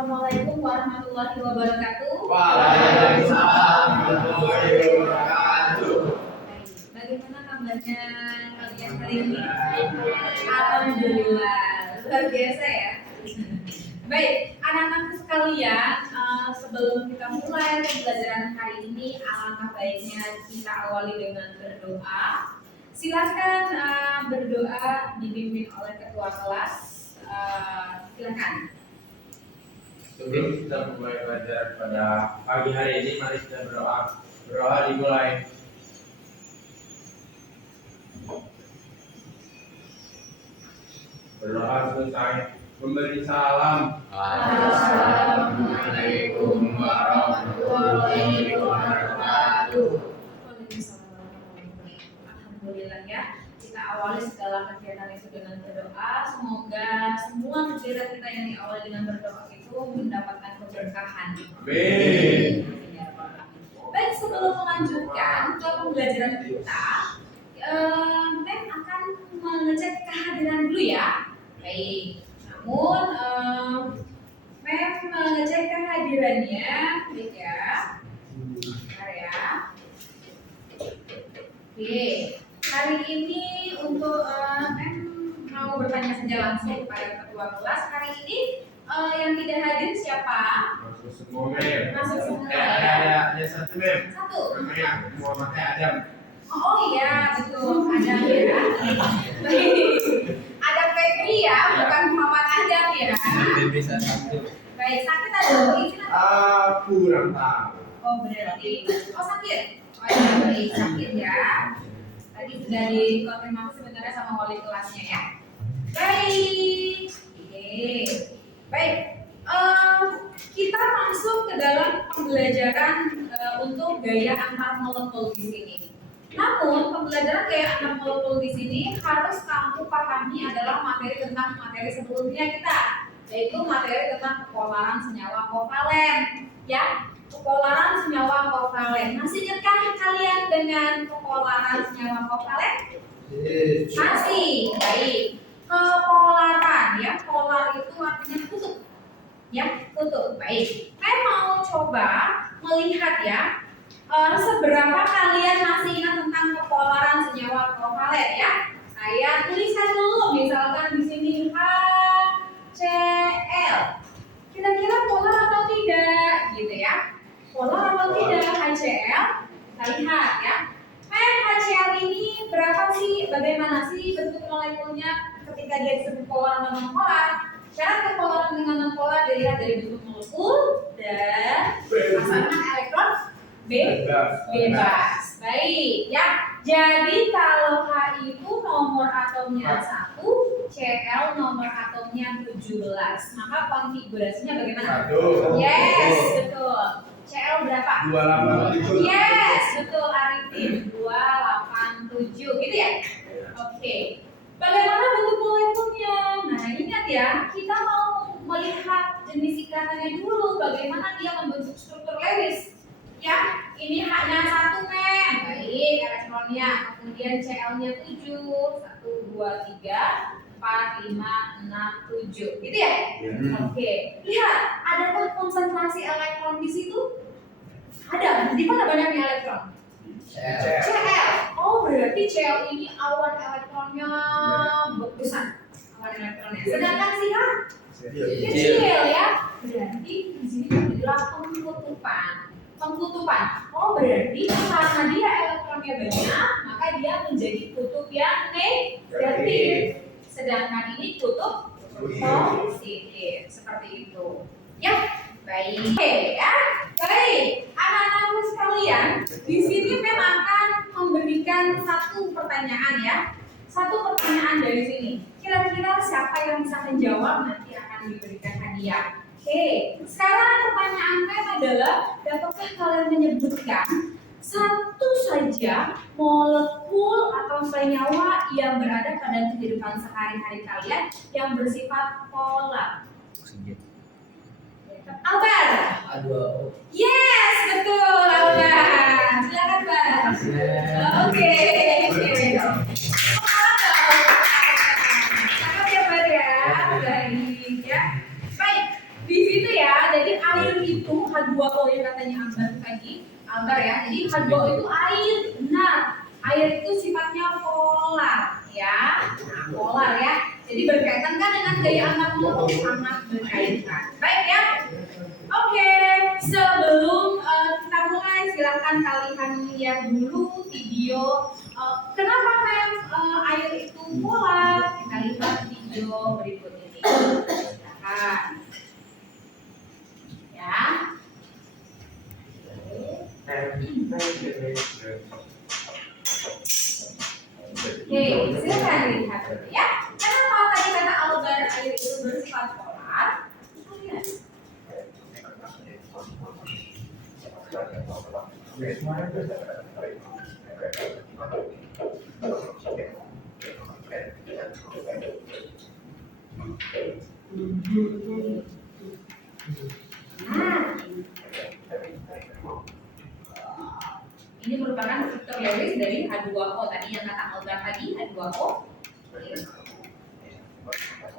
Assalamualaikum warahmatullahi wabarakatuh. Waalaikumsalam warahmatullahi wabarakatuh. Bagaimana kabarnya kalian hari ini? Alhamdulillah, luar biasa ya. Baik, anak-anakku sekalian, sebelum kita mulai pembelajaran hari ini, alangkah baiknya kita awali dengan berdoa. Silakan berdoa dipimpin oleh ketua kelas. Silakan. Sebelum kita mulai belajar pada pagi hari ini, mari kita berdoa. Berdoa dimulai. Berdoa selesai. Memberi salam. Assalamualaikum warahmatullahi wabarakatuh. Alhamdulillah ya. Kita awali segala kegiatan itu dengan berdoa. Semoga semua kegiatan kita yang diawali dengan berdoa itu mendapatkan keberkahan. Amin. Baik, sebelum melanjutkan ke pembelajaran kita, Mem akan mengecek kehadiran dulu ya. Baik. Namun Mem mengecek kehadirannya, baik ya. Bentar ya. Oke. Hari ini untuk Mem mau bertanya saja langsung pada ketua kelas. Hari ini yang tidak hadir siapa? Masuk semua mem. Masuk semua. Ada satu mem. Satu. Namanya Muhammad Adam. Oh iya, betul. Ada ya. Baik. Ada Febri ya, bukan Muhammad Adam ya. Bisa satu. Baik, sakit ada izin atau? Kurang tahu. Oh berarti, sakit. Oh iya, baik, sakit ya. Tadi sudah dikonfirmasi sebenarnya sama wali kelasnya ya. Baik. Oke. Baik. Kita masuk ke dalam pembelajaran untuk gaya antar molekul di sini. Namun pembelajaran gaya antar molekul di sini harus kamu pahami adalah materi tentang materi sebelumnya kita, yaitu materi tentang kepolaran senyawa kovalen. Ya, kepolaran senyawa kovalen. Masih ingatkah kalian dengan kepolaran senyawa kovalen? Masih. Baik. Kepolaran ya, polar itu artinya kutub. Ya, kutub. Baik. Saya mau coba melihat ya. Seberapa kalian masih ingat tentang kepolaran senyawa kovalen ya? Saya tuliskan dulu, misalkan di sini HCl. Kira-kira polar atau tidak, gitu ya? Polar atau tidak HCl? Kita lihat ya. HCl ini berapa sih? Bagaimana sih bentuk molekulnya ketika dia disebut polar atau non-polar? Cara kepolaran dengan non-polar dilihat dari bentuk molekul dan pasangan elektron bebas. Baik ya. Jadi kalau H itu nomor atomnya 1, Cl nomor atomnya 17. Maka konfigurasinya bagaimana? 1. Yes, betul. Cl berapa? 287. Yes, betul Arifin. 287. Gitu ya? Oke. Bagaimana bentuk molekulnya? Nah, ingat ya, kita mau melihat jenis ikatannya dulu. Bagaimana dia membentuk struktur Lewis. Ya, ini H-nya 1 mem, baik elektronnya. Kemudian Cl-nya 7, 1, 2, 3, 4, 5, 6, 7. Gitu ya? Oke. Lihat, adakah konsentrasi elektron di situ? Ada. Di mana banyaknya elektron? Cl. Oh, berarti Cl ini awan elektronnya besar. Awan elektronnya. Sedangkan si H kecil ya. Berarti di sini adalah pengkutupan. Oh berarti karena dia elektronnya banyak, maka dia menjadi kutub yang negatif. Sedangkan ini kutub positif. Seperti itu. Ya, baik. Oke ya, baik. Anak-anakku sekalian, di sini memang akan memberikan satu pertanyaan ya. Satu pertanyaan dari sini. Kira-kira siapa yang bisa menjawab nanti akan diberikan hadiah. Oke, sekarang pertanyaan saya adalah, dapatkah kalian menyebutkan satu saja molekul atau senyawa yang berada pada kehidupan sehari-hari kalian yang bersifat polar? Albert. Yes, betul Albert. Silakan Bang. Oke. Cakep ya Bang ya. Baik ya. Baik. Di situ ya, itu H2O yang katanya Ambar tadi, Ambar ya. Jadi H2O itu air, benar. Air itu sifatnya polar, ya. Nah, polar ya. Jadi berkaitan kan dengan gaya antar molekul, sangat berkaitan. Baik ya. Oke, sebelum kita mulai, silakan kalian lihat dulu video kenapa air itu polar. Kita lihat video berikut ini. Silakan. Ya. Oke, silakan lihat dulu ya. Kenapa tadi kata Albert air itu bersifat polar? Lihat. Ini merupakan struktur Lewis dari H2O tadi yang kata Albert tadi H2O.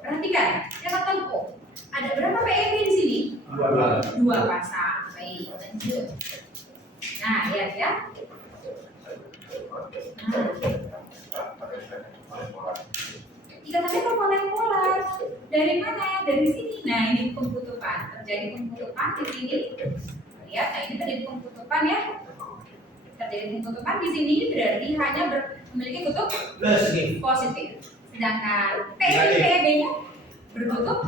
Perhatikan, siapa tahu ada berapa PEB di sini? Dua pasang. Baik, lanjut. Nah, lihat ya. Ikatannya komponen polar. Dari mana? Dari sini. Nah, ini pembutuhan. Terjadi pembutuhan di sini. Lihat, nah ini terjadi pembutuhan ya. Terjadi pembutuhan di sini berarti hanya memiliki kutub positif. Sedangkan PEB-nya berkutub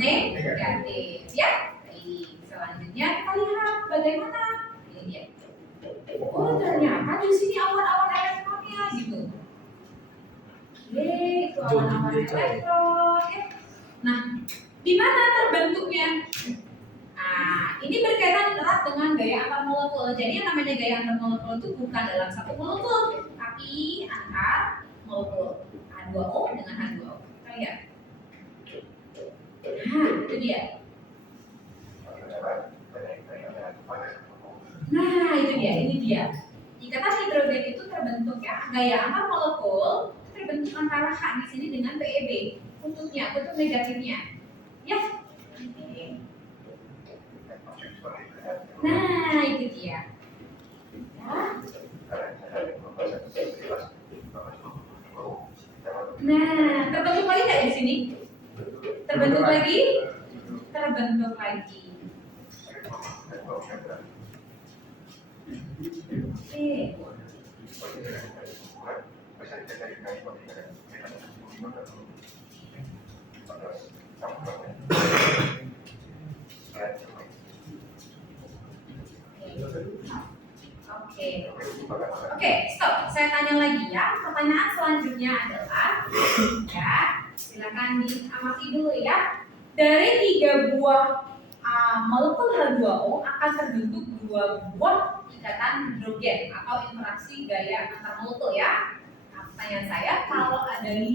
negatif. Ya. Baik, selanjutnya kita lihat bagaimana. Ini dia. Oh, ternyata di sini awan-awan elektronnya gitu. Oke, itu awan-awan elektron ya. Nah, di mana terbentuknya? Nah, ini berkaitan erat dengan gaya antar molekul. Jadi yang namanya gaya antar molekul itu bukan dalam satu molekul, tapi antar molekul H2O dengan H2O. Kita lihat. Nah, itu dia. Nah, itu dia, ini dia. Ikatan hidrogen itu terbentuk ya, gaya antar molekul terbentuk antara H di sini dengan PEB, kutubnya, kutub negatifnya. Ya. Nah, itu dia. Ya. Nah, terbentuk lagi nggak di sini? Terbentuk lagi? Terbentuk lagi. Oke. Oke, stop. Saya tanya lagi ya. Pertanyaan selanjutnya adalah, ya, silakan diamati dulu ya. Dari 3 buah molekul H2O akan terbentuk 2 buah ikatan hidrogen atau interaksi gaya antar molekul ya. Nah, pertanyaan saya, kalau ada 5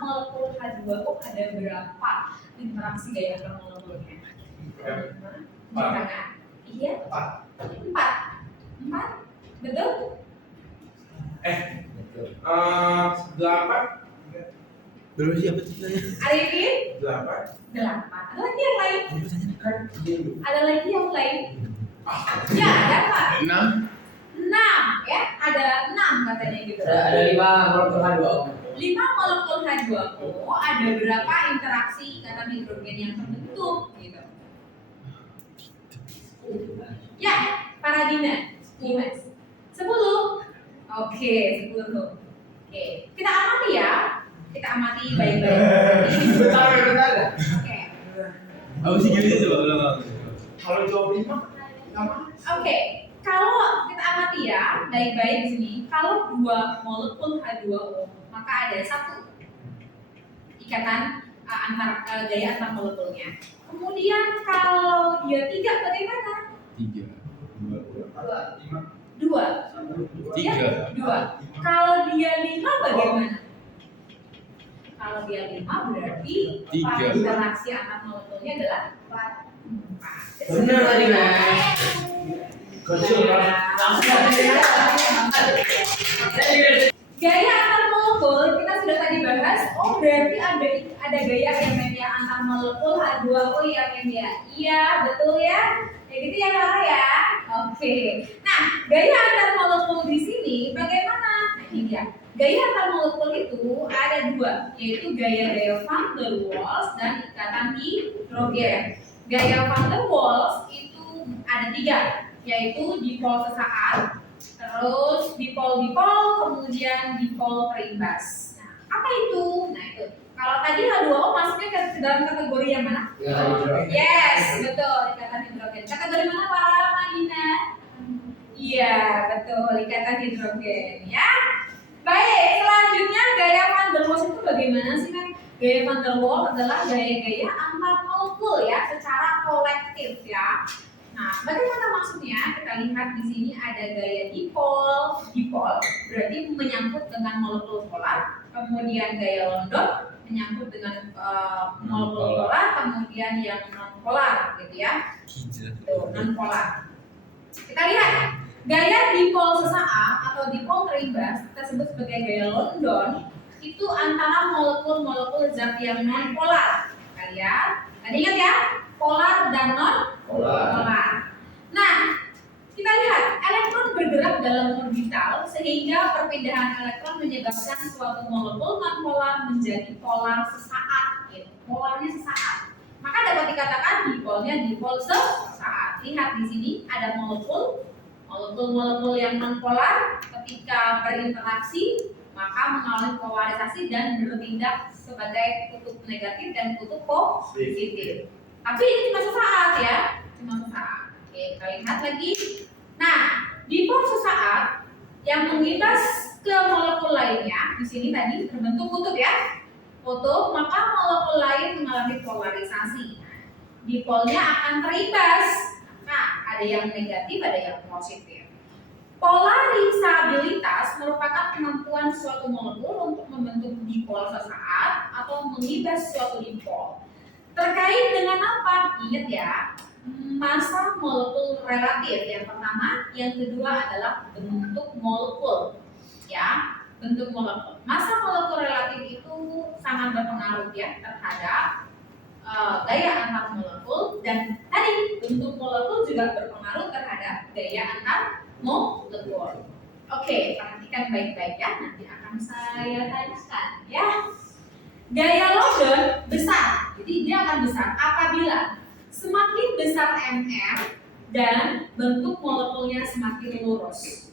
molekul H2O ada berapa interaksi gaya antar molekulnya? Jangan. Iya. 4. Betul? 8. Belum siapa ceritanya? Arifin? 8. 8. Ada lagi yang lain? Ada lagi yang lain? Ya, ada Pak. 6. 6 ya, ada 6 katanya gitu. Ada 5 molekul H2O. 5 molekul H2O ada berapa interaksi ikatan hidrogen yang terbentuk gitu. Ya, para Dina, Dimas. 10. Oke, 10. Oke, kita amati ya. Kita amati baik-baik. Bentar. Oke. Aku sih gitu coba ulang. Kalau jawab 5, apa? Oke, kalau kita amati ya, baik-baik di sini. Kalau 2 molekul H2O, maka ada 1 ikatan gaya antar molekulnya. Kemudian kalau dia 3 bagaimana? 3. 2. 3. 2. Kalau dia 5 bagaimana? Kalau dia 5 berarti 3. interaksi antar molekulnya adalah 4. Benar tadi, Mas. Gaya antar molekul molekul kita sudah tadi bahas. Oh berarti ada gaya ya men ya antar molekul H2O ya men ya. Iya betul ya. Kayak gitu ya Clara ya. Oke. Nah gaya antar molekul di sini bagaimana? Nah, ini dia. Gaya antar molekul itu ada dua, yaitu gaya van der Waals dan ikatan hidrogen. Gaya van der Waals itu ada tiga, yaitu dipol sesaat, terus dipol-dipol, kemudian dipol terimbas. Nah, apa itu? Nah itu. Kalau tadi H2O masuknya ke dalam kategori yang mana? Yes, betul, ikatan hidrogen. Kategori mana Pak Madina? Iya, betul, ikatan hidrogen ya. Baik, selanjutnya gaya van der Waals itu bagaimana sih kan? Gaya van der Waals adalah gaya-gaya antar molekul ya, secara kolektif ya. Nah, bagaimana maksudnya? Kita lihat di sini ada gaya dipol, dipol berarti menyangkut dengan molekul polar. Kemudian gaya London menyangkut dengan molekul polar, kemudian yang non polar, gitu ya. Tuh, non polar. Kita lihat gaya dipol sesaat atau dipol terimbas kita sebut sebagai gaya London itu antara molekul-molekul zat yang non polar. Kita lihat. Tadi ingat ya, polar dan non polar. Nah, kita lihat elektron bergerak dalam orbital sehingga perpindahan elektron menyebabkan suatu molekul non polar menjadi polar sesaat. Gitu. Polarnya sesaat. Maka dapat dikatakan dipolnya dipol sesaat. Lihat di sini ada molekul yang non polar ketika berinteraksi maka mengalami polarisasi dan bertindak sebagai kutub negatif dan kutub positif. Tapi ini cuma sesaat ya, cuma sesaat. Oke, kita lihat lagi. Nah, dipol sesaat yang mengimbas ke molekul lainnya di sini tadi berbentuk kutub ya, kutub, maka molekul lain mengalami polarisasi. Dipolnya akan terimbas. Nah, ada yang negatif, ada yang positif. Polarisabilitas merupakan kemampuan suatu molekul untuk membentuk dipol sesaat atau mengibas suatu dipol. Terkait dengan apa? Ingat ya, massa molekul relatif yang pertama, yang kedua adalah bentuk molekul. Ya, bentuk molekul. Massa molekul relatif itu sangat berpengaruh ya terhadap gaya antar molekul dan tadi bentuk molekul juga berpengaruh terhadap gaya antar molekul. Oke, perhatikan baik-baik ya, nanti akan saya tanyakan ya. Gaya London besar, jadi dia akan besar apabila semakin besar MR dan bentuk molekulnya semakin lurus.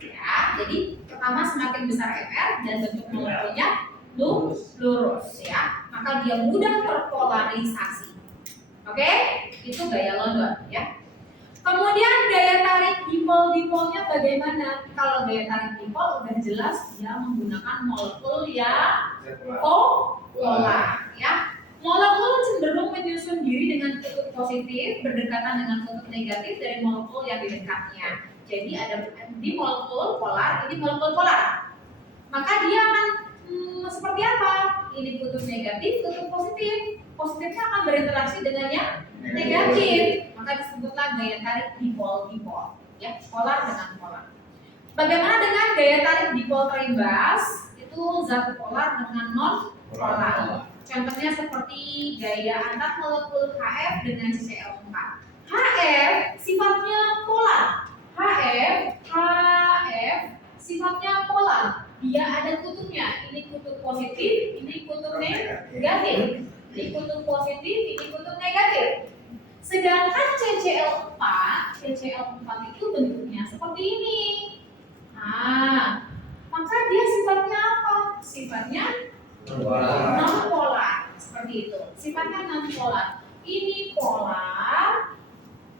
Ya, jadi pertama semakin besar MR dan bentuk molekulnya lurus ya, maka dia mudah terpolarisasi. Oke, itu gaya London ya. Kemudian gaya tarik dipol-dipolnya bagaimana? Kalau gaya tarik dipol udah jelas dia menggunakan molekul yang polar ya. Molekul cenderung menyusun diri dengan kutub positif berdekatan dengan kutub negatif dari molekul yang di dekatnya. Jadi ada di molekul polar, ini molekul polar. Maka dia akan seperti apa? Ini kutub negatif, kutub positif. Positifnya akan berinteraksi dengan yang negatif. Maka disebutlah gaya tarik dipol-dipol. Ya, polar dengan polar. Bagaimana dengan gaya tarik dipol terimbas? Itu zat polar dengan non polar. Contohnya seperti gaya antar molekul HF dengan CCl4. HF sifatnya polar. HF sifatnya polar. Dia ada kutubnya. Ini kutub positif, ini kutub negatif. Ini kutub positif, ini kutub negatif. Sedangkan CCl4 itu bentuknya seperti ini. Nah, maka dia sifatnya apa? Sifatnya non polar, seperti itu. Sifatnya non polar. Ini polar,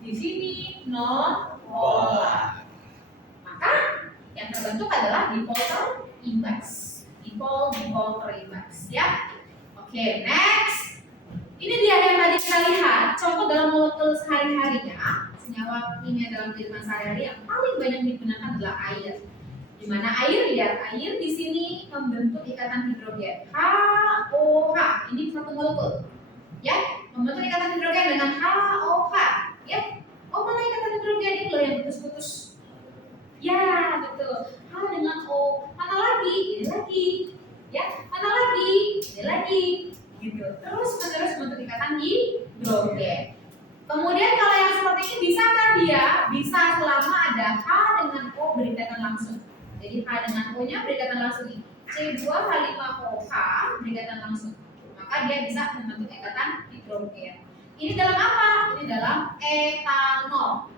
di sini non polar. Maka yang terbentuk adalah dipol terimbas. Dipol terimbas, ya. Oke, next. Ini dia yang tadi kita lihat. Contoh dalam molekul sehari-harinya, senyawa kimia dalam kehidupan sehari-hari yang paling banyak digunakan adalah air. Di mana air, lihat air di sini membentuk ikatan hidrogen HOH. Ini satu molekul, ya, membentuk ikatan hidrogen dengan HOH, ya. Oh, mana ikatan hidrogen ini loh yang putus-putus? Ya, betul. H dengan O. Mana lagi? Ini lagi hidrogen. Kemudian kalau yang seperti ini bisa kan dia? Bisa selama ada H dengan O berikatan langsung. Jadi H dengan O-nya berikatan langsung nih. C2H5OH berikatan langsung. Maka dia bisa membentuk ikatan hidrogen. Ini dalam apa? Ini dalam etanol.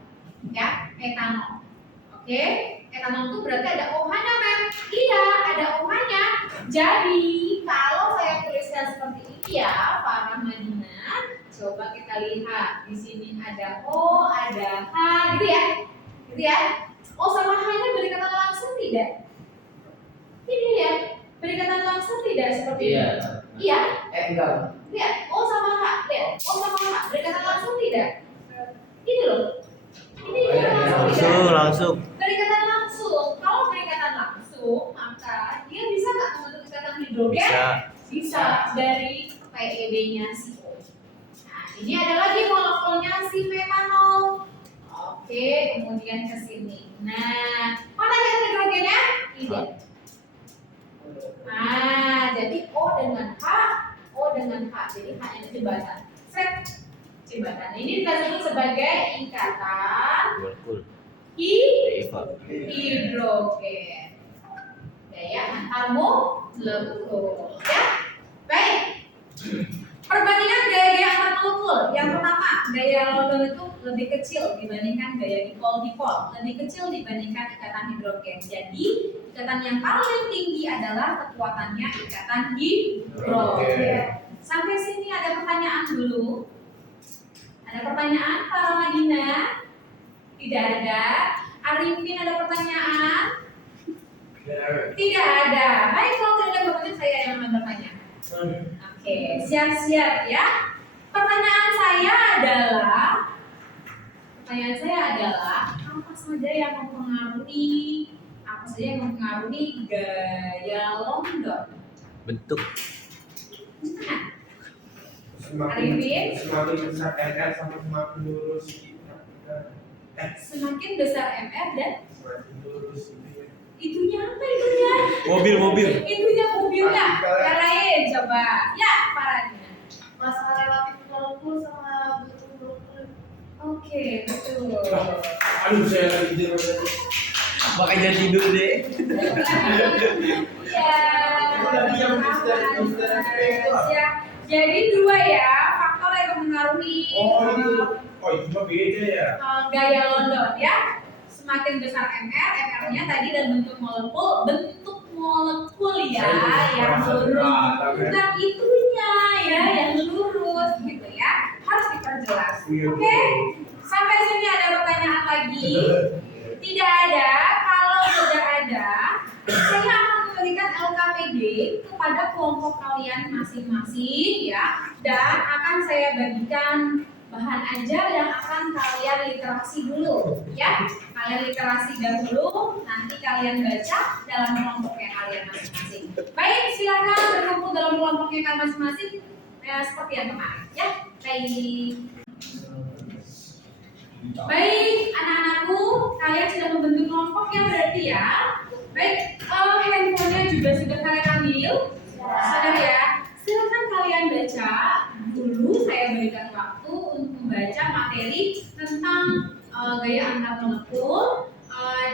Ya, etanol. Oke, etanol itu berarti ada OH-nya, Mem. Iya, ada OH-nya. Jadi, kalau saya tuliskan seperti ini ya, Farah Madinah, coba kita lihat. Di sini ada O, ada H, gitu ya. Gitu ya. O sama H-nya berikatan langsung tidak? Ini ya, berikatan langsung tidak seperti ini? Iya. Enggak. Lihat, O sama H, lihat, O sama H berikatan langsung tidak? Ini loh. Ini berikatan langsung tidak? Langsung. Berikatan langsung. Kalau berikatan langsung, maka dia bisa nggak membentuk ikatan hidrogen? Bisa dari PEB-nya si O. Nah, ini ada lagi molekulnya si metanol. Oke, kemudian ke sini. Nah, mana ikatan hidrogennya? Tidak. Nah, jadi O dengan H, O dengan H. Jadi H itu jembatan. Set. Jembatan ini kita sebut sebagai ikatan hidrogen. Gaya antar molekul. Ya, baik. Perbandingan gaya-gaya antar molekul. Yang pertama, gaya London itu lebih kecil dibandingkan gaya dipol-dipol, lebih kecil dibandingkan ikatan hidrogen. Jadi, ikatan yang paling tinggi adalah kekuatannya ikatan hidrogen. Sampai sini ada pertanyaan dulu? Ada pertanyaan, Farah Madinah? Tidak ada. Arifin ada pertanyaan? Tidak ada. Baik, kalau tidak ada pertanyaan, saya yang akan bertanya. Oke, siap-siap ya. Pertanyaan saya adalah apa saja yang mempengaruhi gaya London? Bentuk. Semakin besar MR sama semakin lurus kita. Semakin besar MR dan Semakin lurus itu. itunya apa itunya? Mobil. Itunya mobilnya. Yang lain coba. Ya, Farahnya. Masalah relatif molekul sama bentuk molekul. Oke, betul. Aduh, saya lagi tidur. Makanya tidur deh. Iya. Udah diam, Mister. Ya. Jadi dua ya faktor yang mempengaruhi Itu mah beda ya. gaya London ya. Semakin besar MR-nya tadi dan bentuk molekul ya yang lurus. Bukan itunya ya yang lurus gitu ya. Harus diperjelas. Oke? Sampai sini ada pertanyaan lagi? Tidak ada. Kalau tidak ada, saya akan memberikan LKPD kepada kelompok kalian masing-masing ya, dan akan saya bagikan bahan ajar yang akan kalian literasi dulu ya. Kalian literasi dahulu, nanti kalian baca dalam kelompoknya kalian masing-masing. Baik, silakan berkumpul dalam kelompoknya kalian masing-masing seperti yang kemarin ya. Baik, anak-anakku, kalian sudah membentuk kelompok ya berarti ya. Baik, handphonenya juga sudah kalian ambil, sudah ya. Silakan kalian baca dulu. Saya berikan waktu untuk membaca materi tentang gaya antar molekul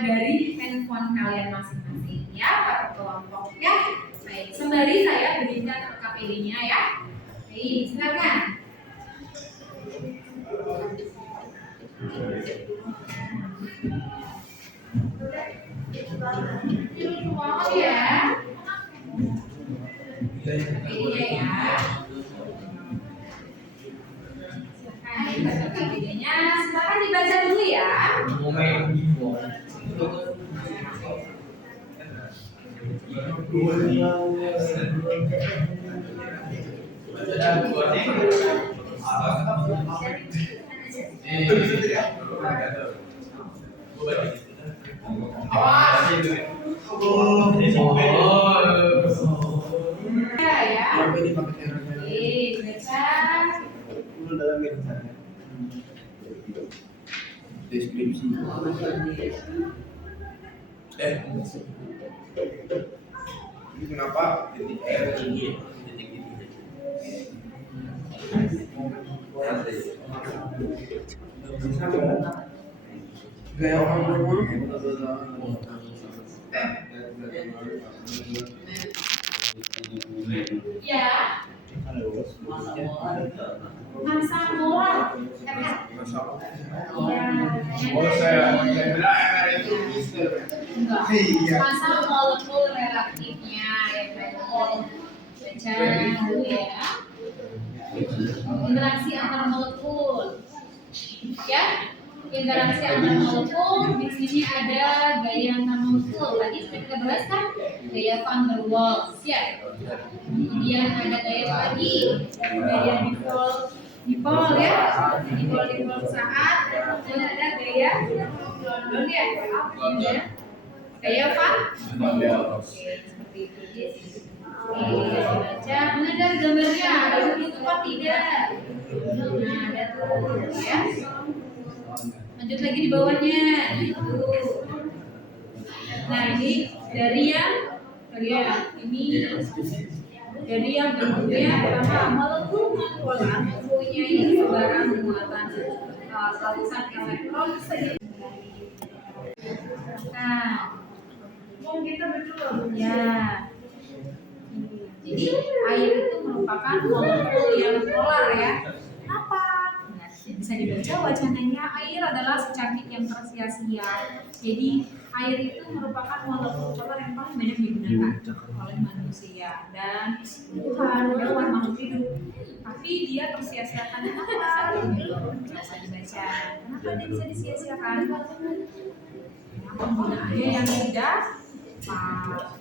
dari handphone kalian masing-masing ya, pada kelompok ya. Baik, sembari saya berikan KPD-nya ya. Baik, silakan. Lucu banget ya. Ini ya. Silakan dibaca KPD-nya. Silakan dibaca dulu ya. Ya. Baca. Deskripsi. Ini kenapa titik R tinggi? Titik ini. Gaya orang dulu. Ya, masa molar. Iya. Oh saya MR itu Mister. Enggak. Masa molekul relatifnya ya kan. Baca dulu ya. Interaksi antar molekul. Ya, interaksi antar molekul di sini ada gaya antar molekul. Tadi sudah kita bahas kan gaya van der Waals ya. Kemudian ada gaya lagi, gaya dipol ya, dipol saat. Dan ada gaya London ya, gaya van der Waals. Seperti itu. Oke, baca. Kemudian dari gambarnya ada penutupan tidak? Nah, ada tuh ya. Lanjut lagi di bawahnya. Itu. Nah, ini dari yang ini dari yang bentuknya apa molekul polar mempunyai sebaran muatan lapisan elektron segi. Nah, mau kita berdua ya. Jadi air itu merupakan molekul yang polar ya. Apa? Nah, bisa dibaca wacananya air adalah secantik yang tersia-sia. Jadi air itu merupakan molekul polar yang paling banyak digunakan oleh manusia dan Tuhan hewan makhluk hidup. Tapi dia tersia-siakan kenapa? Bisa dibaca. Kenapa dia bisa disia-siakan? Penggunaannya yang tidak pas.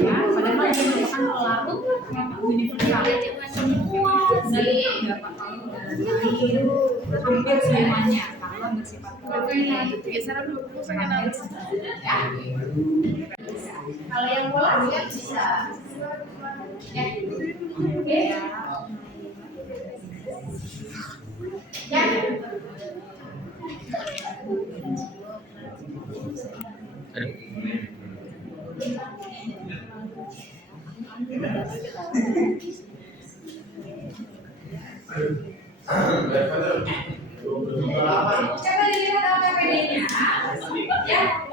Ya, padahal dia merupakan pelarut yang universal. Semua zat yang dapat larut dalam air hampir semuanya karena bersifat kuat. Ya. Kalau yang polar dia bisa. Ya. Oke. Ya. Coba dilihat APBD-nya, ya.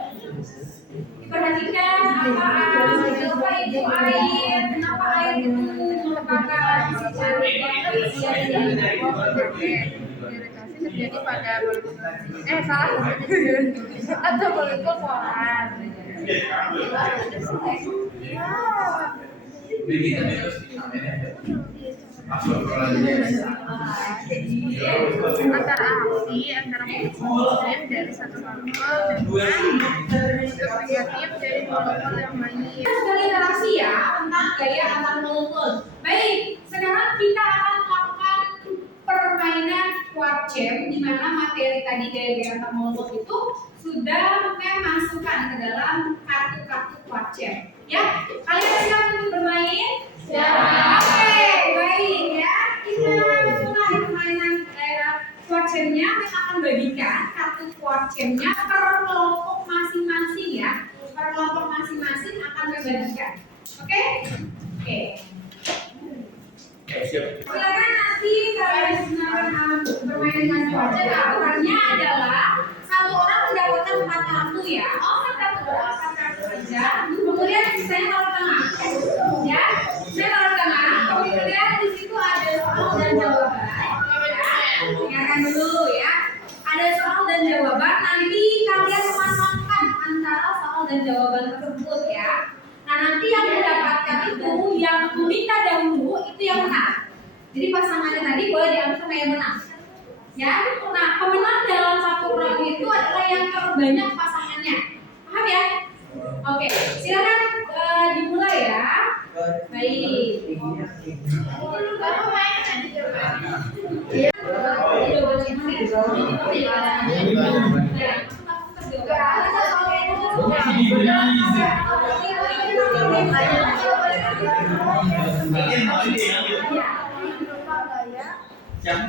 Diperhatikan apa itu air, kenapa air itu merupakan secantik yang terjadi pada salah atau molekul polar. Antara aksi antara positif dari satu molekul dengan negatif dari molekul yang lain. Sekali interaksi ya tentang gaya antar molekul. Baik, sekarang kita akan melakukan permainan quark jam di mana materi tadi gaya antar molekul itu sudah memasukkan ke dalam kartu-kartu quark jam. Ya, kalian siap untuk bermain? Ya. Oke, baik ya. Kita mulai permainan quark jam-nya. Kita akan bagikan kartu quark jam-nya per kelompok masing-masing ya. Per kelompok masing-masing akan membagikan. Oke? Oke. Silakan nanti kalian bermain dengan quark jam. Aturannya adalah satu orang mendapatkan 4 kartu ya. Oh, 4 kartu aja. Kemudian saya taruh tengah. Ya, saya taruh tengah. Kemudian di situ ada soal dan jawaban. Ya, dengarkan dulu ya. Ada soal dan jawaban. Nanti kalian memasangkan antara soal dan jawaban tersebut ya. Nah, nanti yang mendapatkan itu yang meminta dahulu itu yang menang. Jadi pasangannya tadi boleh diambil sama yang menang. Ya, nah pemenang dalam satu round itu adalah yang terbanyak pasangannya. Paham ya? Oke, silakan dimulai ya. Baik. Baru main nanti coba. Kalau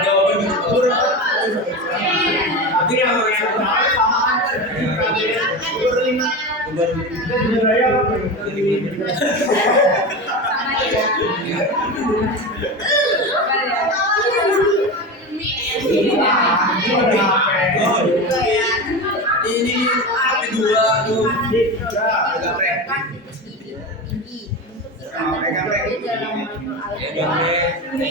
jawaban betul, tapi yang sama kan berlima. Sama ya. Oke.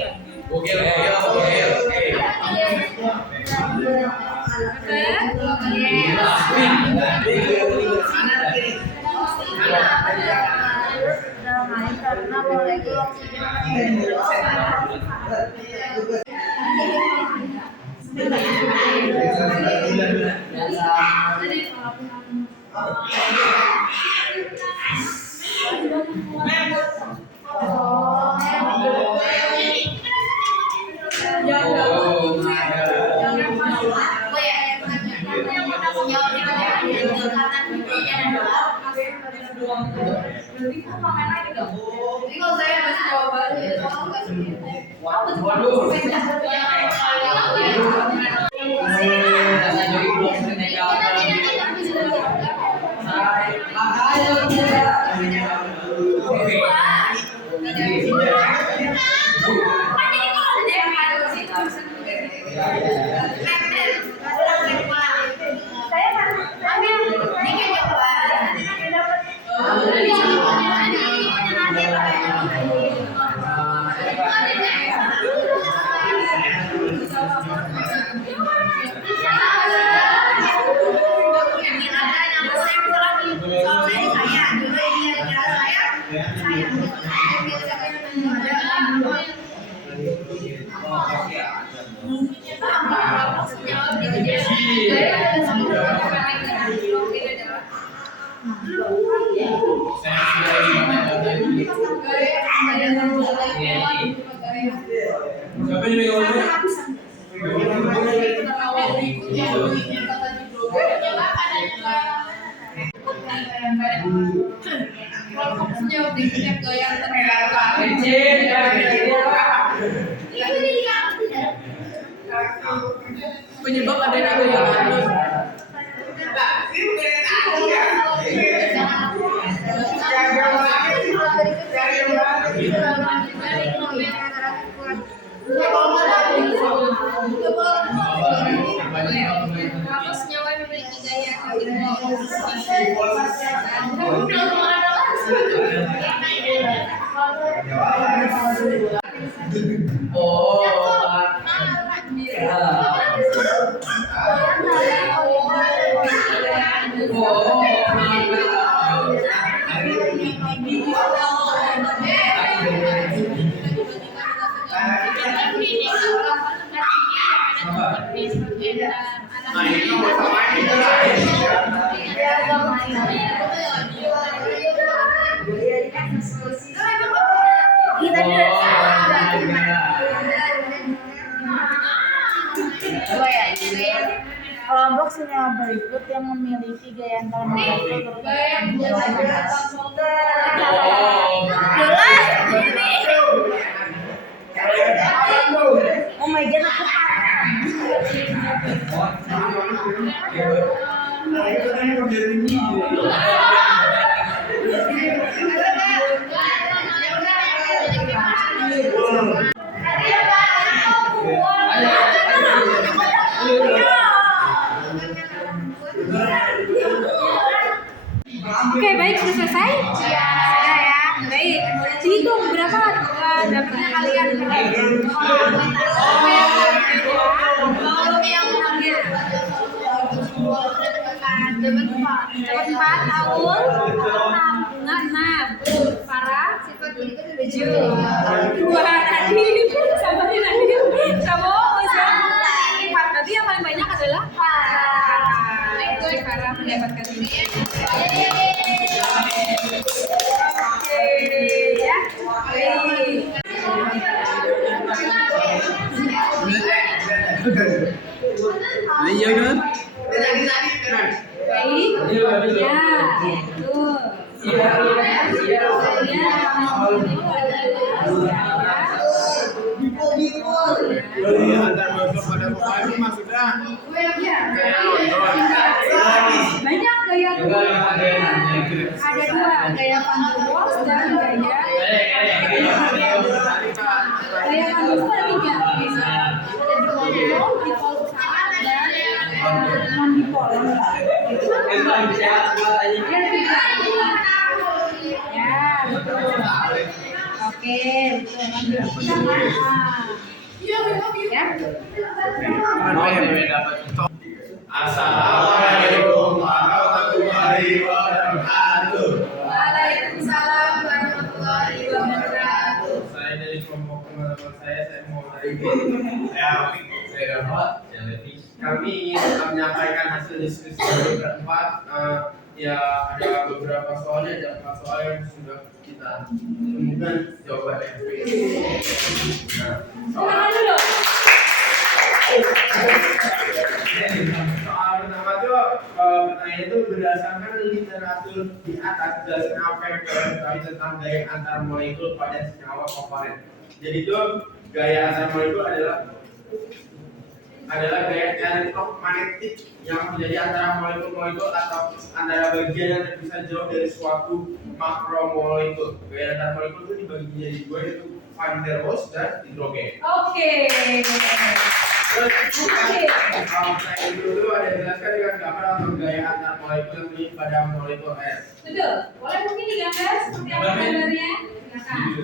Damai karena molekul oksigen Berarti kan makan lagi dong. Jadi kalau saya masih jawaban ya soal nggak segitu. Wow, betul. Siapa yang ngomong? Penyebab adanya goyangan. senyawa yang memiliki gaya kelompok senyawa berikut yang memiliki gaya antar molekul oh my god Oke, baik, sudah selesai? Iya. Sudah ya. Baik. Dihitung berapa dapatnya kalian? Dapat 4, Aul 6, Bunga 6, Farah 7, 2, Nadine sama Nadine sama berarti yang paling banyak adalah Farah. Baik, Farah mendapatkan ini. Oke, ya. Iya kan? Baik. Ya, betul. Antar masuk pada pokoknya maksudnya. Banyak gaya ada 2, gaya Van der Waals dan gaya Van der Waals ada 3. Dipol pesawat dan non-dipol. Ya, betul. Oke, betul. Assalamualaikum warahmatullahi wabarakatuh. Waalaikumsalam warahmatullahi wabarakatuh. Saya dari kelompok teman-teman saya mau dari saya dapat kami ingin menyampaikan hasil diskusi berempat. Ya ada beberapa soalnya, ada 4 soal yang sudah kita temukan jawabannya. Semangat dulu. Soal pertama tuh pertanyaan itu berdasarkan literatur di atas jelaskan apa yang kalian ketahui tentang gaya antar molekul pada senyawa kovalen. Jadi itu gaya antar molekul adalah gaya elektromagnetik yang terjadi antara molekul-molekul atau antara bagian yang terpisah jauh dari suatu makromolekul. Gaya antar molekul itu dibagi menjadi 2, yaitu van der Waals dan hidrogen. Oke. Saya dulu ada jelaskan dengan gambar atau gaya antar molekul yang terjadi pada molekul air. Betul. Boleh mungkin digambar seperti apa gambarnya? Silakan.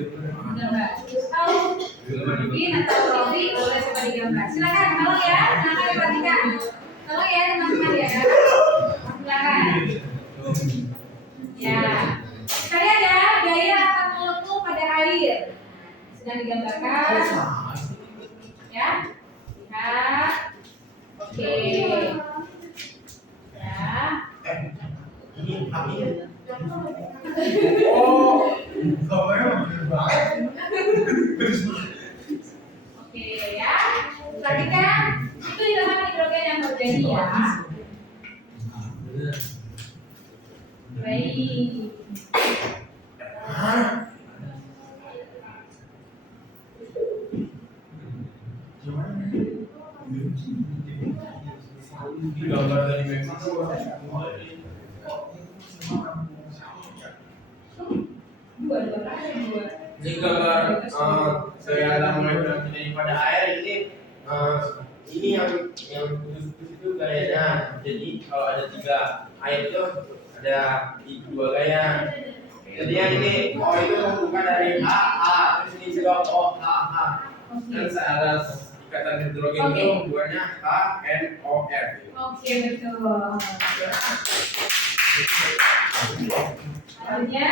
Gambar. Tahu? Mungkin atau Rofi boleh coba digambar. Silakan. Tolong ya. Silakan diperhatikan. Tolong ya teman-teman ya. Silakan. Ya. Tadi ada gaya antar molekul pada air. Sedang digambarkan. Ya. Lihat. Oke. Ya. Ini apinya. Oh, gambarnya bener banget. Oke ya. Perhatikan. Itu ilahan hidrogen yang terjadi ya. Baik. Gambar dari Meksiko. Dua. Ini gambar gaya antar molekul yang terjadi pada air ini yang khusus itu gayanya. Jadi kalau ada 3 air itu ada 2 gaya. Jadi yang ini O itu bukan dari A, terus ini juga O, A. Dan searah ikatan hidrogen itu hubungannya HNOR. Oke betul. Lainnya?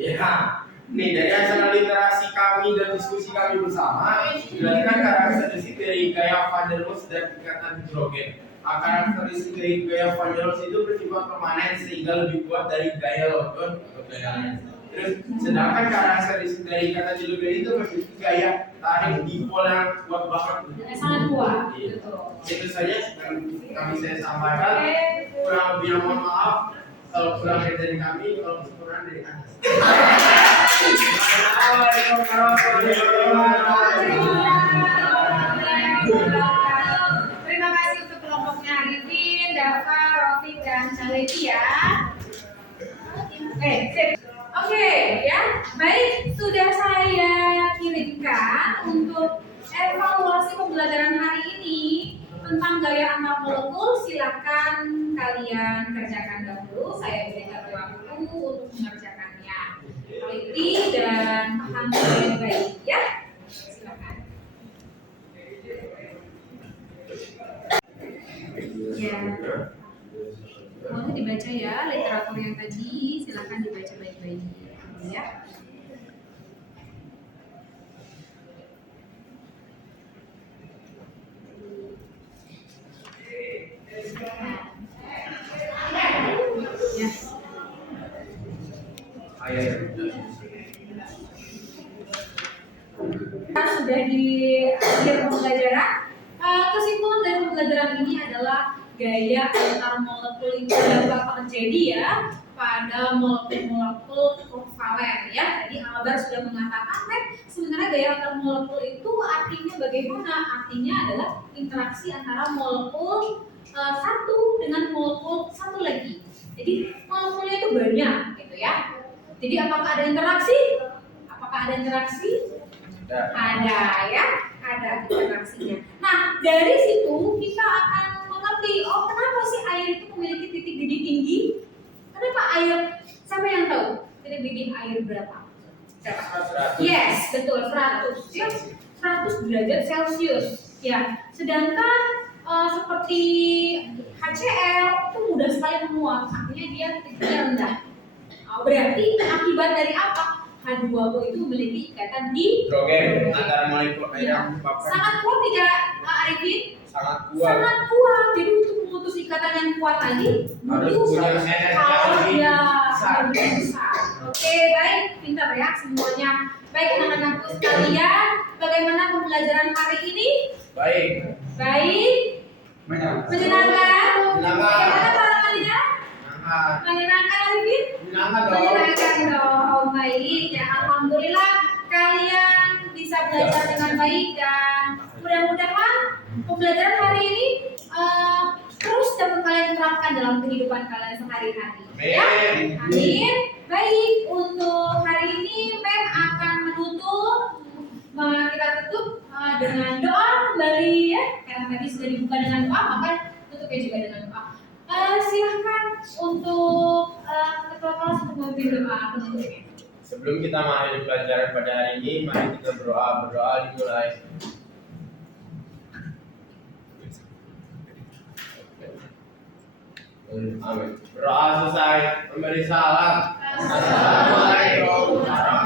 Ya, nih dari hasil literasi kami dan diskusi kami bersama, jelaskan karakteristik dari gaya van der Waals dan ikatan hidrogen. Karakteristik dari gaya van der Waals itu bersifat permanen sehingga lebih kuat dari gaya London atau gaya lain. Terus, sedangkan karakteristik dari ikatan hidrogen itu memiliki gaya tarik dipol yang kuat banget. Sangat kuat. Iya. Betul. Itu saja yang kami saya sampaikan. Kurang lebih mohon maaf. Kalau kurang dari kami, kalau kurang dari Anda. Assalamualaikum warahmatullahi wabarakatuh. Terima kasih untuk kelompoknya Arifin, Dava, Rofi, dan Chaleti ya. Oke, ya. Baik, sudah saya kirimkan untuk evaluasi pembelajaran hari ini tentang gaya antar molekul. Silakan kalian kerjakan dahulu. Saya berikan waktu untuk mengerjakannya. Teliti dan paham dengan baik ya. Silakan. Ya. Mau dibaca ya literatur yang tadi. Silakan dibaca baik-baik ya. Kita sudah di akhir pembelajaran. Kesimpulan dari pembelajaran ini adalah gaya antar molekul itu dapat terjadi ya pada molekul-molekul kovalen ya. Tadi Albert sudah mengatakan sebenarnya gaya antar molekul itu artinya bagaimana? Artinya adalah interaksi antara molekul satu dengan molekul satu lagi. Jadi molekulnya itu banyak gitu ya. Jadi apakah ada interaksi? Ada ya, ada interaksinya. Nah, dari situ kita akan mengerti, oh kenapa sih air itu memiliki titik didih tinggi? Kenapa air? Siapa yang tahu titik didih air berapa? berapa? Yes, betul 100 ya. 100 derajat Celcius. Ya, sedangkan seperti HCl itu mudah sekali menguap, artinya dia titiknya rendah. Berarti akibat dari apa? H2O itu memiliki ikatan di Hidrogen antara molekul air ya. yang menyebabkan Sangat kuat tidak, Arifin? sangat kuat. Sangat kuat. Jadi untuk memutus ikatan yang kuat tadi Harus butuh punya energi power yang ya besar. lebih besar. Oke, baik, pintar ya semuanya. Baik anak-anakku sekalian, bagaimana pembelajaran hari ini? Baik. Baik, menyenangkan. Bagaimana para kalinya? Menyenangkan Arifin? Menyenangkan dong. Menyenangkan dong. Baik ya, alhamdulillah kalian bisa belajar dengan baik dan mudah-mudahan pembelajaran hari ini terus dapat kalian terapkan dalam kehidupan kalian sehari-hari. Ya, amin. Baik, untuk hari ini Mem akan menutup. Kita tutup dengan doa kembali ya. Karena tadi sudah dibuka dengan doa, maka tutupnya juga dengan doa. Silahkan untuk ketua kelas untuk memimpin doa penutupnya. Sebelum kita mengakhiri pelajaran pada hari ini, mari kita berdoa. Berdoa dimulai. Amin. Berdoa selesai. Memberi salam. Assalamualaikum warahmatullahi